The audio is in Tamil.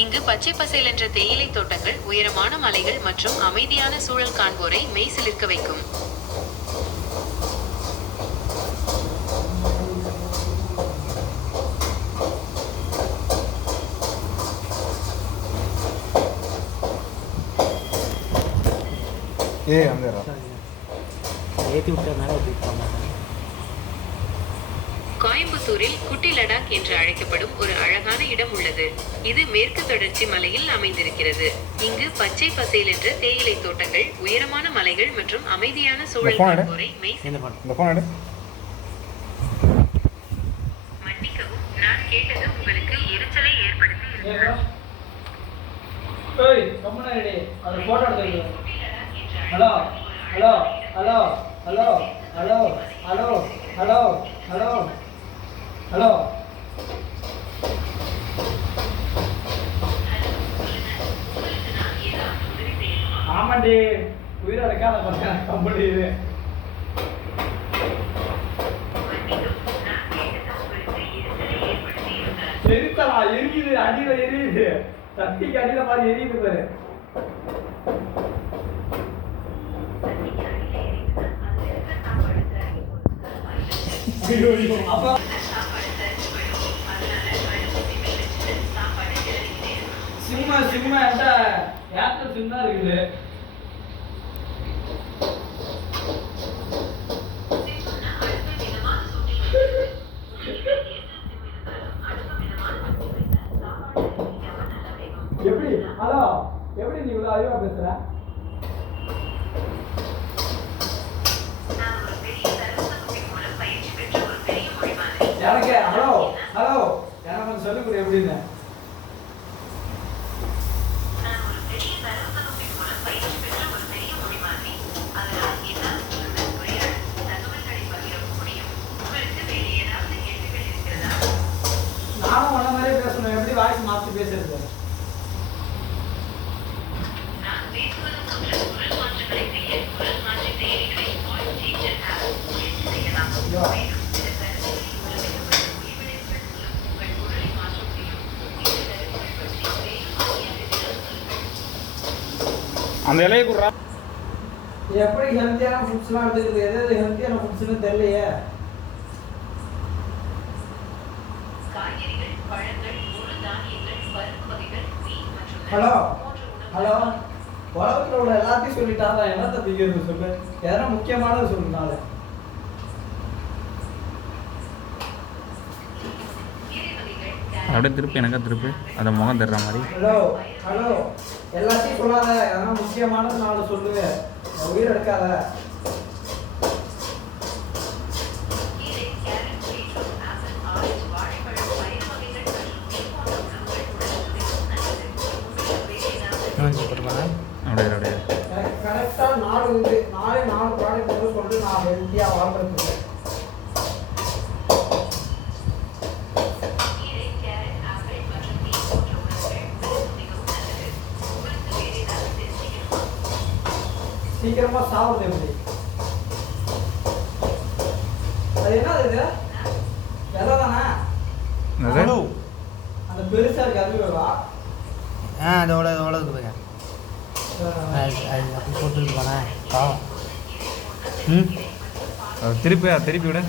இங்கு பச்சை பசேல் என்ற தேயிலை தோட்டங்கள், உயரமான மலைகள் மற்றும் அமைதியான சூழல் காண்போரை மெய்சிலிர்க்க வைக்கும். கோயம்புத்தூரில் குட்டி லடாக் என்று அழைக்கப்படும் ஒரு அழகான இடம் உள்ளது. இது மேற்கு தொடர்ச்சி மலையில் அமைந்திருக்கிறது. இங்கு பச்சை பசேல் என்ற தேயிலை தோட்டங்கள், உயரமான மலைகள் மற்றும் அமைதியான சூழல் காண்போரை மன்னிக்கவும், நான் கேட்டது உங்களுக்கு எரிச்சலை ஏற்படுத்தி இருக்கிறது. Hello hello hello hello hello hello hello hello hello ஆமாண்டி, உயிரை இருக்காத பசங்க கம்பெனி இது. எரித்தலா எரியுது, அடியில எரியுது, சட்டிக்கு அடியில மாதிரி எரியுது பாரு. சிம்மா என்கிட்ட ஏர்டெல் சிம் தான் இருக்குது. எப்படி ஹலோ, எப்படி நீ இவ்வளவு அறிவா பேசுற? எனக்கு ஹலோ ஹலோ எனக்கு கொஞ்சம் சொல்லிக் கொடு எப்படின்னு. நானும் உன்ன மாதிரியே பேசணும், எப்படி வாய்ஸ் மாற்றி பேசுறது? அந்த இலையை குடுறா. எப்படி ஹெல்த்தியான ஃபுட்ஸ்லாம் எடுத்துக்கிறது? எது ஹெல்த்தியான ஃபுட்ஸ்னு தெரியலையே. ஹலோ ஹலோ, உலகத்தில் உள்ள எல்லாத்தையும் சொல்லிட்டா தான் என்னத்தை திங்கிறது சொல்லு. எதனா முக்கியமானது சொல்லுனால. அப்படியே திருப்பி எனக்கா திருப்பி அதை முகம் தர்ற மாதிரி. ஹலோ ஹலோ, எல்லாத்தையும் சொல்லாத, எதனா முக்கியமானது நாலு சொல்லுவேன், உயிர் எடுக்காத. அப்படியே கரெக்டாக 4 ப்ராடக்ட் வந்து சொல்லிட்டு நான் ஹெல்த்தியாக வாழ்றதுக்கு. சீக்கிரமா சாப்பிடுது எப்படி? அது என்னது இது? எதை தானே அந்த பெருசா இருக்கு அதுவா? அதோட இருக்குதுங்க. அப்படி போட்டுருப்பானே பாவம். திருப்பி விட.